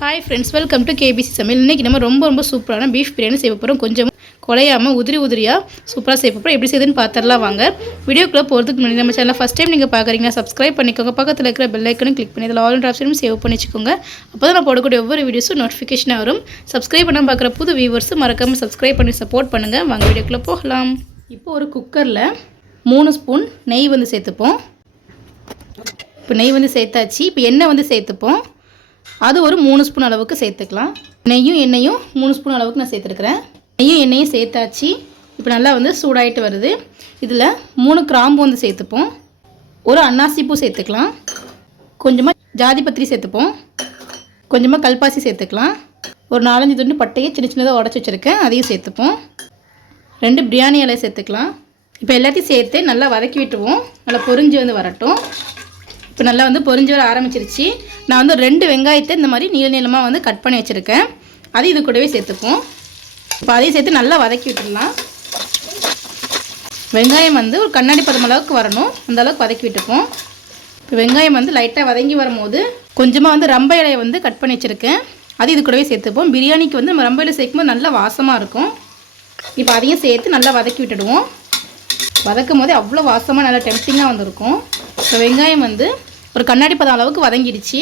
Hi friends welcome to KBC சமையல் இன்றைக்கி நம்ம ரொம்ப ரொம்ப சூப்பரான பீஃப் பிரியாணி செய்ய போகிறோம் கொஞ்சம் குலையாமல் உதிரி உதிரியாக சூப்பராக செய்ய போகிறோம் எப்படி செய்யுதுன்னு பார்த்துடலாம் வாங்க. வீடியோக்குள்ளே போகிறதுக்கு முன்னாடி நம்ம சேனல் ஃபஸ்ட் டைம் நீங்கள் பார்க்குறீங்கன்னா சப்ஸ்கிரைப் பண்ணிக்கோங்க. பக்கத்தில் இருக்கிற பெல் ஐக்கனும் கிளிக் பண்ணி அதில் ஆல் ஆப்ஷனும் சேவ் பண்ணி வச்சுக்கோங்க. அப்போ தான் நான் போடக்கூடிய ஒவ்வொரு வீடியோஸும் நோட்டிஃபிகேஷனாக வரும். சப்ஸ்கிரைப் பண்ண பார்க்குற புது வியூவர்ஸும் மறக்காமல் சப்ஸ்கிரைப் பண்ணி சப்போர்ட் பண்ணுங்கள் வாங்க வீடியோக்குள்ளே போகலாம். இப்போ ஒரு குக்கரில் மூணு ஸ்பூன் நெய் வந்து சேர்த்துப்போம். இப்போ நெய் வந்து சேர்த்தாச்சு. இப்போ எண்ணெய் வந்து சேர்த்துப்போம். அது ஒரு மூணு ஸ்பூன் அளவுக்கு சேர்த்துக்கலாம். நெய்யும் எண்ணெயும் மூணு ஸ்பூன் அளவுக்கு நான் சேர்த்துருக்குறேன். நெய்யும் எண்ணெயும் சேர்த்தாச்சு. இப்போ நல்லா வந்து சூடாயிட்டு வருது. இதில் மூணு கிராம்பு வந்து சேர்த்துப்போம். ஒரு அன்னாசி பூ சேர்த்துக்கலாம். கொஞ்சமாக ஜாதி பத்திரி சேர்த்துப்போம். கொஞ்சமாக கல்பாசி சேர்த்துக்கலாம். ஒரு நாலஞ்சு துண்டு பட்டையை சின்ன சின்னதாக உடச்சி வச்சுருக்கேன். அதையும் சேர்த்துப்போம். ரெண்டு பிரியாணி இலையை சேர்த்துக்கலாம். இப்போ எல்லாத்தையும் சேர்த்து நல்லா வதக்கி விட்டுருவோம். நல்லா பொரிஞ்சு வந்து வரட்டும். இப்போ நல்லா வந்து பொறிஞ்சு வர ஆரம்பிச்சிருச்சு. நான் வந்து ரெண்டு வெங்காயத்தை இந்த மாதிரி நீள நீளமாக வந்து கட் பண்ணி வச்சுருக்கேன். அதையும் இது கூடவே சேர்த்துப்போம். இப்போ அதையும் சேர்த்து நல்லா வதக்கி விட்டுடலாம். வெங்காயம் வந்து ஒரு கண்ணாடி பதம் அளவுக்கு வரணும். அந்த அளவுக்கு வதக்கி விட்டுப்போம். இப்போ வெங்காயம் வந்து லைட்டாக வதங்கி வரும்போது கொஞ்சமாக வந்து ரம்ப இலையை வந்து கட் பண்ணி வச்சுருக்கேன். அது இது கூடவே சேர்த்துப்போம். பிரியாணிக்கு வந்து நம்ம ரம்ப இலை சேர்க்கும்போது நல்லா வாசமாக இருக்கும். இப்போ அதையும் சேர்த்து நல்லா வதக்கி விட்டுடுவோம். வதக்கும் போதே அவ்வளோ வாசமாக நல்லா டெம்டிங்காக வந்திருக்கும். இப்போ வெங்காயம் வந்து ஒரு கண்ணாடி பதம் அளவுக்கு வதங்கிடுச்சு.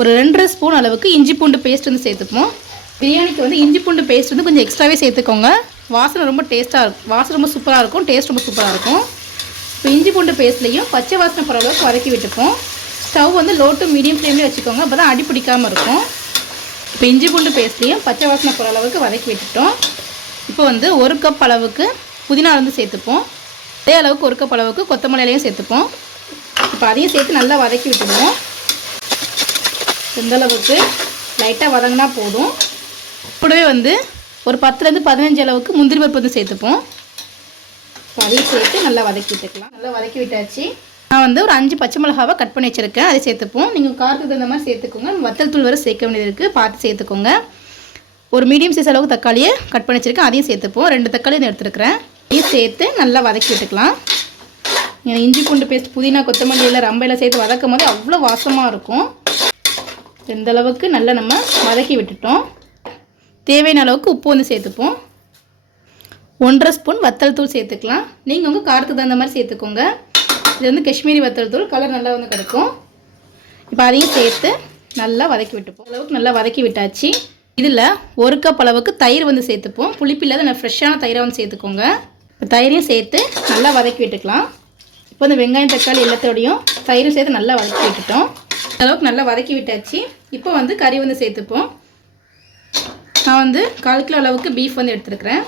ஒரு ரெண்டரை ஸ்பூன் அளவுக்கு இஞ்சி பூண்டு பேஸ்ட் வந்து சேர்த்துப்போம். பிரியாணிக்கு வந்து இஞ்சி பூண்டு பேஸ்ட் வந்து கொஞ்சம் எக்ஸ்ட்ராவே சேர்த்துக்கோங்க. வாசனை ரொம்ப டேஸ்ட்டாக இருக்கும் வாசனை ரொம்ப சூப்பராக இருக்கும் டேஸ்ட் ரொம்ப சூப்பராக இருக்கும். இப்போ இஞ்சி பூண்டு பேஸ்ட்லேயும் பச்சை வாசனை போகிற அளவுக்கு வதக்கி விட்டுப்போம். ஸ்டவ் வந்து லோ டு மீடியம் ஃப்ளேம்லேயே வச்சுக்கோங்க அப்போ தான் அடி பிடிக்காமல் இருக்கும். இப்போ இஞ்சி பூண்டு பேஸ்ட்லேயும் பச்சை வாசனை போகிற அளவுக்கு வதக்கி விட்டுட்டோம். இப்போ வந்து ஒரு கப் அளவுக்கு புதினா வந்து சேர்த்துப்போம். அதே அளவுக்கு ஒரு கப் அளவுக்கு கொத்தமல்லையிலையும் சேர்த்துப்போம். இப்போ அதையும் சேர்த்து நல்லா வதக்கி விட்டுடுவோம் இந்தளவுக்கு லைட்டாக வதங்கினா போதும். கூடவே வந்து ஒரு பத்துலேருந்து பதினஞ்சு அளவுக்கு முந்திரி பருப்பு வந்து சேர்த்துப்போம். இப்போ அதையும் சேர்த்து நல்லா வதக்கி விட்டுக்கலாம். நல்லா வதக்கி விட்டாச்சு. நான் வந்து ஒரு அஞ்சு பச்சை மிளகாவை கட் பண்ணி வச்சுருக்கேன். அதை சேர்த்துப்போம். நீங்கள் காரத்துக்கு தகுந்த மாதிரி சேர்த்துக்கோங்க. வத்தல் தூள் வரை சேர்க்க வேண்டியது இருக்குது பார்த்து சேர்த்துக்கோங்க. ஒரு மீடியம் சைஸ் அளவுக்கு தக்காளியை கட் பண்ணி வச்சுருக்கேன். அதையும் சேர்த்துப்போம். ரெண்டு தக்காளியும் எடுத்துருக்கிறேன். அதையும் சேர்த்து நல்லா வதக்கி விட்டுக்கலாம். இஞ்சி பூண்டு பேஸ்ட் புதினா கொத்தமல்லி எல்லாம் ரம்பையில் சேர்த்து வதக்கும் போது அவ்வளோ வாசமாக இருக்கும். இந்த அளவுக்கு நல்லா நம்ம வதக்கி விட்டுட்டோம். தேவையான அளவுக்கு உப்பு வந்து சேர்த்துப்போம். ஒன்றரை ஸ்பூன் வத்தல் தூள் சேர்த்துக்கலாம். நீங்கள் உங்கள் காரத்துக்கு தகுந்த மாதிரி சேர்த்துக்கோங்க. இது வந்து காஷ்மீரி வத்தல் தூள் கலர் நல்லா வந்து கிடைக்கும். இப்போ அதையும் சேர்த்து நல்லா வதக்கி விட்டுப்போம். அளவுக்கு நல்லா வதக்கி விட்டாச்சு. இதில் ஒரு கப் அளவுக்கு தயிர் வந்து சேர்த்துப்போம். புளிப்பில்லாத நான் ஃப்ரெஷ்ஷான தயிரை வந்து சேர்த்துக்கோங்க. இப்போ தயிரையும் சேர்த்து நல்லா வதக்கி விட்டுக்கலாம். இப்போ இந்த வெங்காயம் தக்காளி எல்லாத்தோடையும் தயிரும் சேர்த்து நல்லா வதக்கி விட்டுட்டோம். அளவுக்கு நல்லா வதக்கி விட்டாச்சு. இப்போ வந்து கறி வந்து சேர்த்துப்போம். நான் வந்து கால் கிலோ அளவுக்கு பீஃப் வந்து எடுத்துருக்கிறேன்.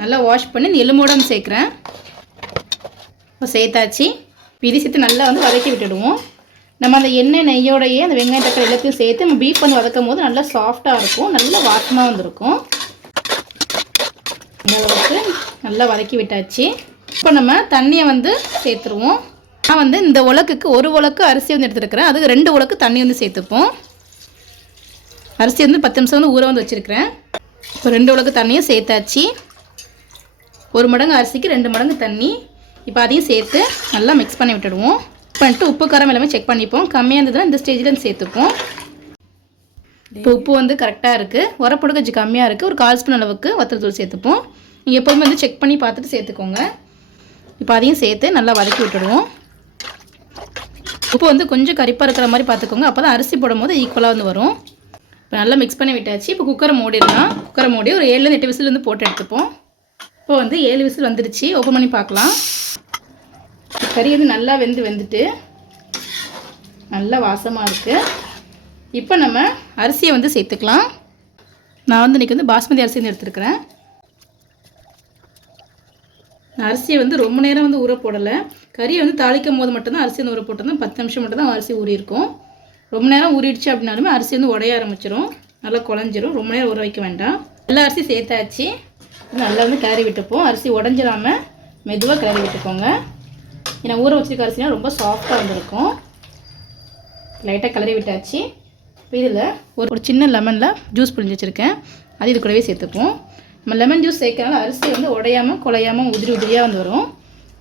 நல்லா வாஷ் பண்ணி இந்த எலும்போட வந்து சேர்க்குறேன். இப்போ சேர்த்தாச்சு. இப்போ இது சேர்த்து நல்லா வந்து வதக்கி விட்டுடுவோம். நம்ம அந்த எண்ணெய் நெய்யோடையே அந்த வெங்காயம் தக்காளி எல்லாத்தையும் சேர்த்து நம்ம பீஃப் வந்து வதக்கும் போது நல்லா சாஃப்டாக இருக்கும். நல்லா வாசமாக வந்திருக்கும் இந்த அளவுக்கு நல்லா வதக்கி விட்டாச்சு. இப்போ நம்ம தண்ணியை வந்து சேர்த்துருவோம். நான் வந்து இந்த உலக்குக்கு ஒரு உலக்கு அரிசி வந்து எடுத்துருக்கிறேன். அதுக்கு ரெண்டு உலக்கு தண்ணி வந்து சேர்த்துப்போம். அரிசி வந்து பத்து நிமிஷம் வந்து ஊற வந்து வச்சுருக்கிறேன். இப்போ ரெண்டு உலக்கு தண்ணியும் சேர்த்தாச்சு. ஒரு மடங்கு அரிசிக்கு ரெண்டு மடங்கு தண்ணி. இப்போ அதையும் சேர்த்து நல்லா மிக்ஸ் பண்ணி விட்டுடுவோம். பண்ணிட்டு உப்பு காரம் எல்லாமே செக் பண்ணிப்போம். கம்மியாக இருந்ததுன்னா இந்த ஸ்டேஜில் சேர்த்துப்போம். இப்போ உப்பு வந்து கரெக்டாக இருக்குது உரப்பொடு கொஞ்சம் கம்மியாக இருக்குது ஒரு கால் ஸ்பூன் அளவுக்கு வத்தல் தூள் சேர்த்துப்போம். நீங்கள் எப்போதுமே வந்து செக் பண்ணி பார்த்துட்டு சேர்த்துக்கோங்க. இப்போ அதையும் சேர்த்து நல்லா வதக்கி விட்டுடுவோம். உப்பு வந்து கொஞ்சம் கரிப்பாக இருக்கிற மாதிரி பார்த்துக்கோங்க. அப்போ தான் அரிசி போடும்போது ஈக்குவலாக வந்து வரும். இப்போ நல்லா மிக்ஸ் பண்ணி விட்டாச்சு. இப்போ குக்கரை மூடிடலாம். குக்கரை மூடி ஒரு ஏழுலேருந்து எட்டு விசில் வந்து போட்டு எடுத்துப்போம். இப்போ வந்து ஏழு விசில் வந்துருச்சு. ஓப்பன் பண்ணி பார்க்கலாம். கறி வந்து நல்லா வெந்து வெந்துட்டு நல்லா வாசமாக இருக்குது இப்போ நம்ம அரிசியை வந்து சேர்த்துக்கலாம். நான் வந்து இன்றைக்கி வந்து பாஸ்மதி அரிசி வந்து எடுத்துருக்கிறேன். அரிசியை வந்து ரொம்ப நேரம் வந்து ஊற போடலை. கறியை வந்து தாளிக்கும் போது மட்டும்தான் அரிசி வந்து ஊற போட்டோம் பத்து நிமிஷம் மட்டும் தான் அரிசி ஊறியிருக்கும். ரொம்ப நேரம் ஊறிடுச்சு அப்படின்னாலுமே அரிசி வந்து உடைய ஆரம்பிச்சிடும் நல்லா குழஞ்சிரும். ரொம்ப நேரம் ஊற வைக்க வேண்டாம். எல்லா அரிசி சேர்த்தாச்சு. நல்லா வந்து கிளறி விட்டுப்போம். அரிசி உடஞ்சிடாமல் மெதுவாக கிளறி விட்டுக்கோங்க. ஏன்னா ஊற வச்சிருக்க அரிசினா ரொம்ப சாஃப்டாக வந்திருக்கும் லைட்டாக கிளறி விட்டாச்சு. இப்போ இதில் ஒரு ஒரு சின்ன லெமனில் ஜூஸ் புழிஞ்சு வச்சுருக்கேன். அது இது கூடவே சேர்த்துப்போம். நம்ம லெமன் ஜூஸ் சேர்க்கறனால அரிசி வந்து உடையாமல் குலையாமல் உதிரி உதிரியாக வந்து வரும்.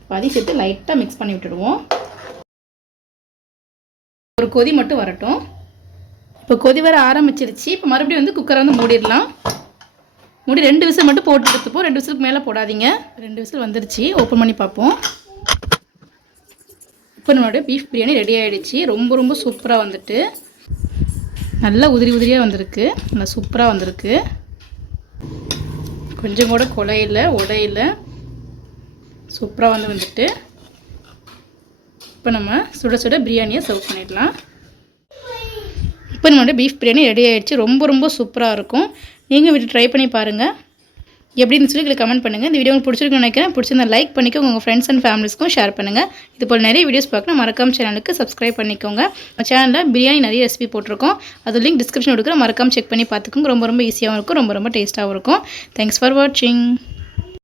பதி அதையும் சேர்த்து லைட்டாக மிக்ஸ் பண்ணி விட்டுடுவோம். ஒரு கொதி மட்டும் வரட்டும். இப்போ கொதி வர ஆரம்பிச்சிருச்சு. இப்போ மறுபடியும் வந்து குக்கரை வந்து மூடிடலாம். மூடி ரெண்டு விசில் மட்டும் போட்டு எடுத்துப்போம். ரெண்டு விசிலுக்கு மேலே போடாதீங்க. ரெண்டு விசில் வந்துருச்சு. ஓப்பன் பண்ணி பார்ப்போம். இப்போ நம்மளுடைய பீஃப் பிரியாணி ரெடி ஆகிடுச்சு ரொம்ப ரொம்ப சூப்பராக வந்துட்டு. நல்லா உதிரி உதிரியாக வந்திருக்கு. நல்லா சூப்பராக வந்திருக்கு. கொஞ்சம் கூட குலையில் உடையில் சூப்பராக வந்து வந்துட்டு. இப்போ நம்ம சுட சுட பிரியாணியை சர்வ் பண்ணிடலாம். இப்போ நம்மளோட பீஃப் பிரியாணி ரெடி ஆகிடுச்சு ரொம்ப ரொம்ப சூப்பராக இருக்கும். நீங்கள் வீட்டு ட்ரை பண்ணி பாருங்கள் எப்படின்னு சொல்லி இதில் கமெண்ட் பண்ணுங்கள் இந்த வீடியோ உங்களுக்கு பிடிச்சிருக்குன்னு நினைக்கிறேன். பிடிச்சிருந்தா லைக் பண்ணிக்கோங்க. உங்கள் ஃப்ரெண்ட்ஸ் அண்ட் ஃபேமிலிஸ்க்கும் ஷேர் பண்ணுங்கள் இது போல் நிறைய வீடியோஸ் பார்க்கணும். மறக்காம சேனலுக்கு சப்ஸ்கிரைப் பண்ணிக்கோங்க. சேனலில் பிரியாணி நிறைய ரெசிபி போட்டிருக்கோம். அது லிங்க் டிஸ்கிரிப்ஷன் கொடுக்குற மறக்காம செக் பண்ணி பார்த்துக்கோங்க. ரொம்ப ரொம்ப ஈஸியாகவும் இருக்கும். ரொம்ப ரொம்ப டேஸ்ட்டாகவும் இருக்கும். தேங்க்ஸ் ஃபார் வாட்சிங்